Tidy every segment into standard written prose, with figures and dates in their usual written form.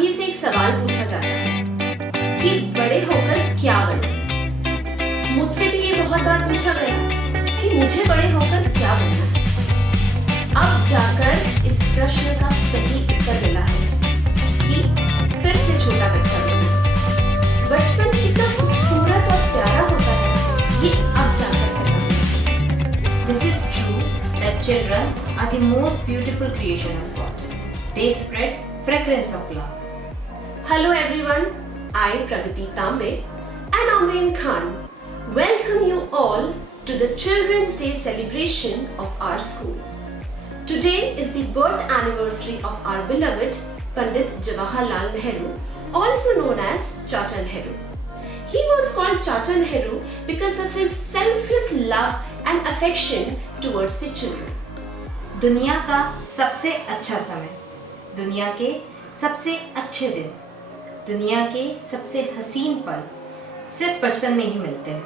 ही से एक सवाल पूछा जाता है कि बड़े होकर क्या बनना। मुझसे भी ये बहुत बार पूछा गया कि मुझे बड़े होकर क्या बनना है। अब जाकर इस प्रश्न का सही उत्तर मिला है कि फिर से छोटा बच्चा बनना। बचपन कितना खूबसूरत और प्यारा होता है, ये अब जाकर पता है। This is true that children are the most beautiful creation of God. They spread fragrance of love. Hello everyone, I Pragati Tambe and Amreen Khan welcome you all to the Children's Day celebration of our school. Today is the birth anniversary of our beloved Pandit Jawaharlal Nehru, also known as Chacha Nehru. He was called Chacha Nehru because of his selfless love and affection towards the children. दुनिया का सबसे अच्छा समय, दुनिया के सबसे अच्छे दिन, दुनिया के सबसे हसीन पल सिर्फ बचपन में ही मिलते हैं।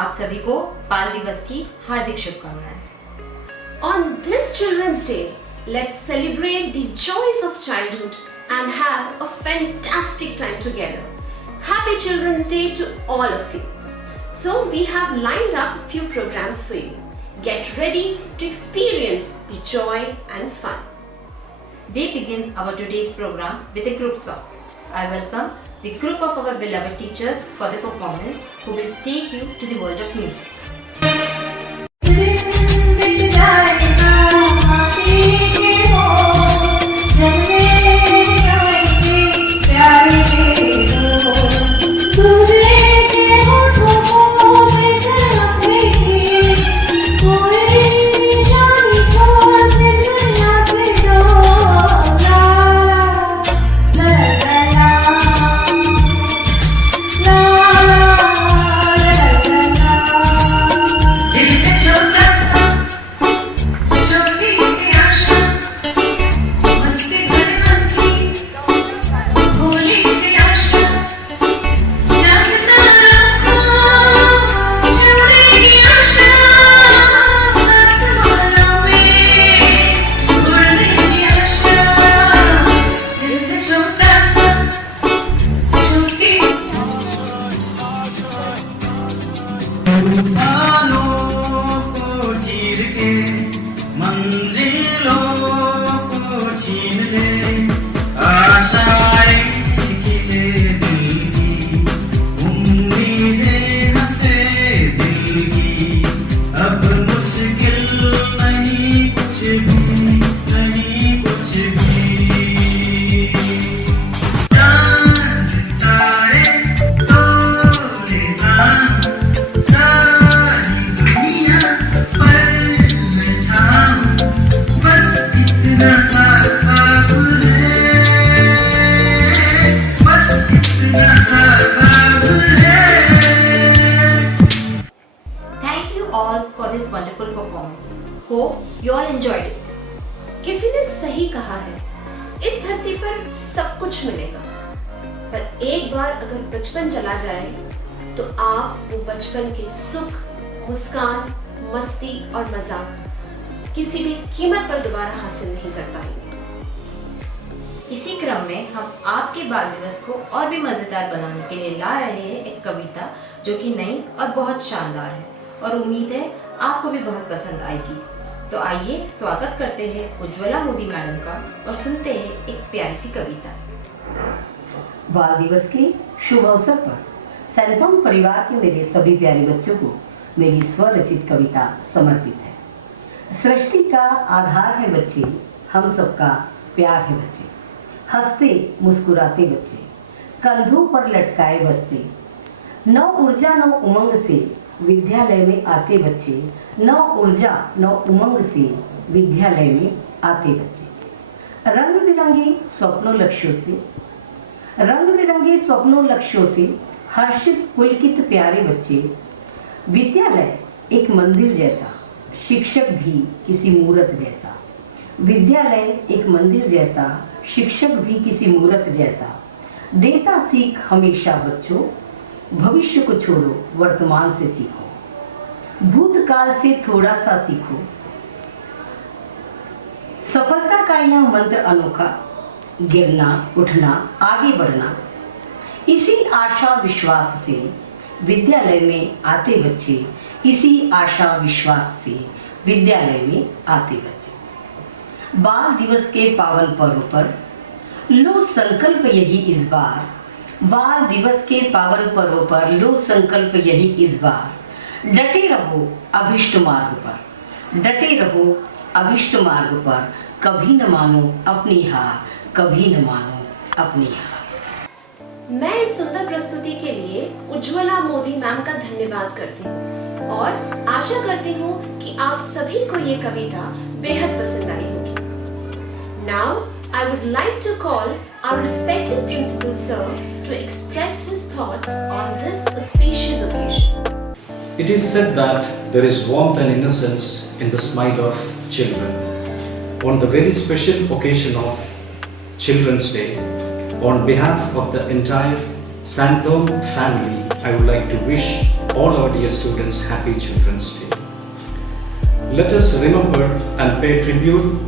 आप सभी को बाल दिवस की हार्दिक शुभकामनाएं। On this Children's Day, let's celebrate the joys of childhood and have a fantastic time together. Happy Children's Day to all of you. So we have lined up a few programs for you. Get ready to experience the joy and fun. We begin our today's program with a group song. I welcome the group of our beloved teachers for the performance who will take you to the world of music. Thank you all for this wonderful performance. Hope you all enjoyed it. किसी ने सही कहा है, इस धरती पर सब कुछ मिलेगा, पर एक बार अगर बचपन चला जाए तो आप वो बचपन के सुख, मुस्कान, मस्ती और मजाक किसी भी कीमत पर दोबारा हासिल नहीं कर पाएंगे। इसी क्रम में हम आपके बाल दिवस को और भी मजेदार बनाने के लिए ला रहे हैं एक कविता जो कि नई और बहुत शानदार है और उम्मीद है आपको भी बहुत पसंद आएगी। तो आइए स्वागत करते हैं उज्ज्वला मोदी मैडम का और सुनते हैं एक प्यारी सी कविता। बाल दिवस के शुभ अवसर पर सैनिकम परिवार के मेरे सभी प्यारे बच्चों को मेरी स्वरचित कविता समर्पित है। सृष्टि का आधार है बच्चे, हम सबका प्यार है बच्चे, हंसते मुस्कुराते बच्चे, कंधों पर लटकाए बसते, नौ ऊर्जा नौ उमंग से विद्यालय में आते बच्चे, नौ ऊर्जा नौ उमंग से विद्यालय में आते बच्चे। रंग बिरंगे स्वप्नों लक्ष्यों से, रंग बिरंगे स्वप्नों लक्ष्यों से हर्षित पुलकित प्यारे बच्चे। विद्यालय एक मंदिर जैसा, शिक्षक भी किसी मूरत जैसा। विद्यालय एक मंदिर जैसा, शिक्षक भी किसी मूरत जैसा। देता सीख हमेशा बच्चों, भविष्य को छोड़ो वर्तमान से सीखो, भूतकाल से थोड़ा सा सीखो। सफलता का यह मंत्र अनोखा, गिरना उठना आगे बढ़ना। इसी आशा विश्वास से विद्यालय में आते बच्चे, इसी आशा विश्वास से विद्यालय में आते बच्चे। बाल दिवस के पावन पर्व पर लो संकल्प यही इस बार, बाल दिवस के पावन पर्व पर लो संकल्प यही इस बार, डटे रहो अभिष्ट मार्ग पर, डटे रहो अभिष्ट मार्ग पर, कभी न मानो अपनी हार, कभी न मानो अपनी हार। मैं इस सुंदर प्रस्तुति के लिए उज्ज्वला मोदी मैम का धन्यवाद करती हूँ और आशा करती हूँ कि आप सभी को ये कविता बेहद पसंद आई होगी। Now I would like to call our respected principal sir to express his thoughts on this auspicious occasion. It is said that there is warmth and innocence in the smile of children. On the very special occasion of Children's Day, on behalf of the entire Santhom family, I would like to wish all our dear students Happy Children's Day. Let us remember and pay tribute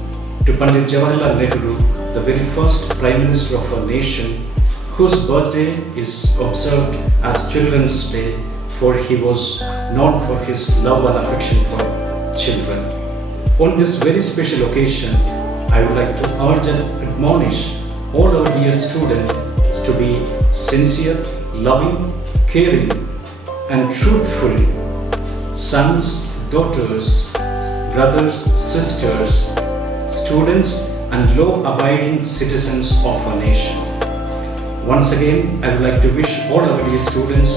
to Pandit Jawaharlal Nehru, the very first Prime Minister of our nation, whose birthday is observed as Children's Day, for he was known for his love and affection for children. On this very special occasion, I would like to urge and admonish all our dear students to be sincere, loving, caring and truthful sons, daughters, brothers, sisters, students and law-abiding citizens of our nation. Once again, I would like to wish all our dear students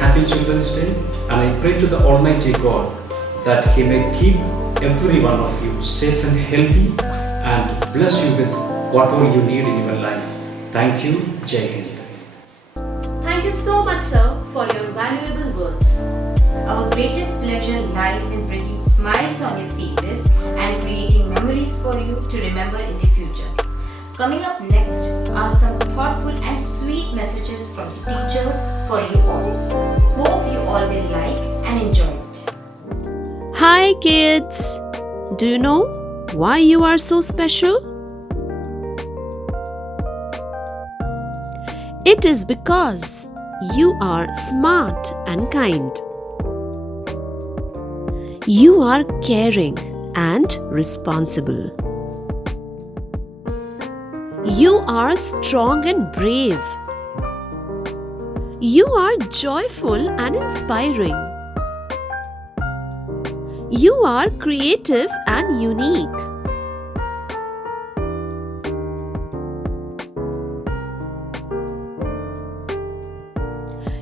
Happy Children's Day, and I pray to the Almighty God that He may keep every one of you safe and healthy and bless you with what all you need in your life. Thank you. Jai Hind. Thank you so much, sir, for your valuable words. Our greatest pleasure lies in bringing smiles on your faces and creating memories for you to remember in the future. Coming up next are some thoughtful and sweet messages from the teachers for you all. Hope you all will like and enjoy it. Hi kids! Do you know why you are so special? It is because you are smart and kind. You are caring and responsible. You are strong and brave. You are joyful and inspiring. You are creative and unique.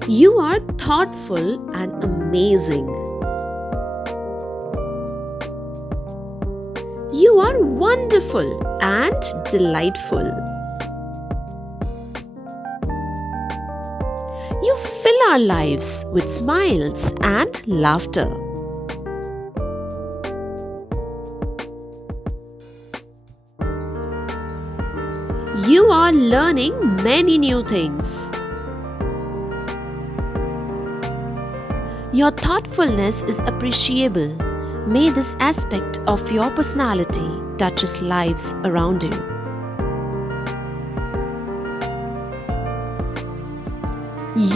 You are thoughtful and amazing. You are wonderful and delightful. You fill our lives with smiles and laughter. You are learning many new things. Your thoughtfulness is appreciable. May this aspect of your personality touches lives around you.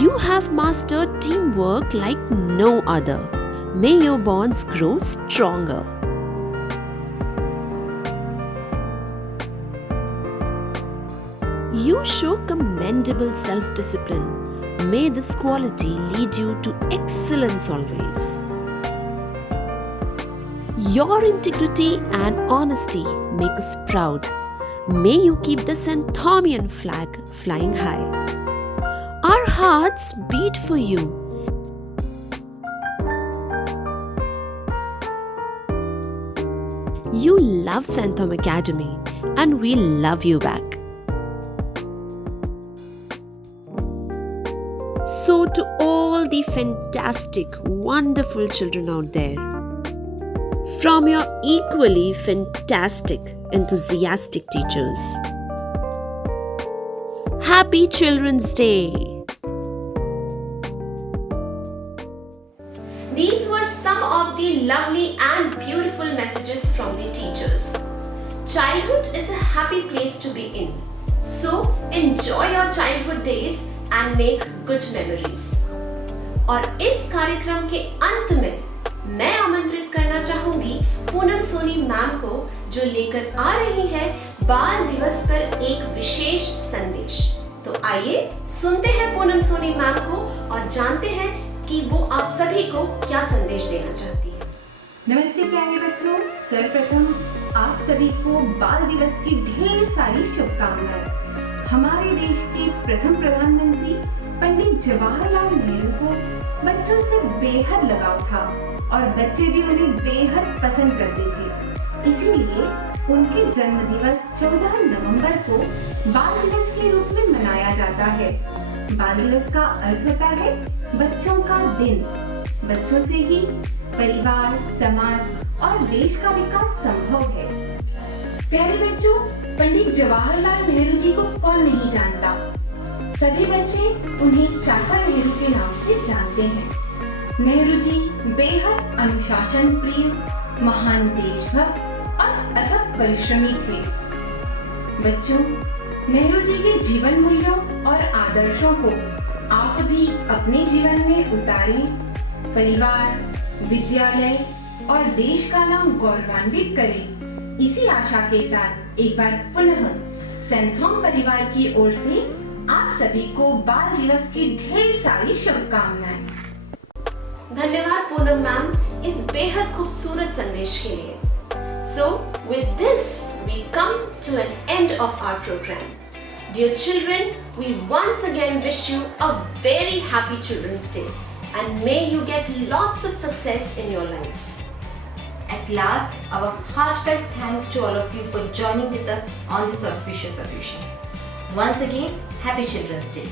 You have mastered teamwork like no other. May your bonds grow stronger. You show commendable self-discipline. May this quality lead you to excellence always. Your integrity and honesty make us proud. May you keep the Santhomian flag flying high. Our hearts beat for you. You love Santhom Academy and we love you back. So to all the fantastic, wonderful children out there, from your equally fantastic, enthusiastic teachers, Happy Children's Day! These were some of the lovely and beautiful messages from the teachers. Childhood is a happy place to be in. So enjoy your childhood days and make good memories. और इस कार्यक्रम के अंत में मैं आमंत्रित करना चाहूंगी पूनम सोनी मैम को, जो लेकर आ रही है बाल दिवस पर एक विशेष संदेश। तो आइए सुनते हैं पूनम सोनी मैम को और जानते हैं कि वो आप सभी को क्या संदेश देना चाहती है। नमस्ते प्यारे बच्चों, सर्वप्रथम आप सभी को बाल दिवस की ढेर सारी शुभकामनाएं। हमारे देश के प्रथम प्रधानमंत्री पंडित जवाहरलाल नेहरू को बच्चों से बेहद लगाव था और बच्चे भी उन्हें बेहद पसंद करते थे। इसीलिए उनके जन्म दिवस 14 नवंबर को बाल दिवस के रूप में मनाया जाता है। बाल दिवस का अर्थ होता है बच्चों का दिन। बच्चों से ही परिवार, समाज और देश का विकास संभव है। प्यारे बच्चों, पंडित जवाहरलाल नेहरू जी को कौन नहीं जानता। सभी बच्चे उन्हें चाचा नेहरू के नाम से जानते हैं। नेहरू जी बेहद अनुशासन प्रिय, महान देशभक्त और अथक परिश्रमी थे। बच्चों, नेहरू जी के जीवन मूल्यों और आदर्शों को आप भी अपने जीवन में उतारें। परिवार, विद्यालय और देश का नाम गौरवान्वित करें। इसी आशा के साथ एक बार पुनः सेंट थॉम परिवार की ओर से आप सभी को बाल दिवस की ढेर सारी शुभकामनाएं। धन्यवाद पूनम मैम इस बेहद खूबसूरत संदेश के लिए। So with this we come to an end of our program. Dear children, we once again wish you a very happy Children's Day and may you get lots of success in your lives. At last, our heartfelt thanks to all of you for joining with us on this auspicious occasion. Once again, Happy Children's Day.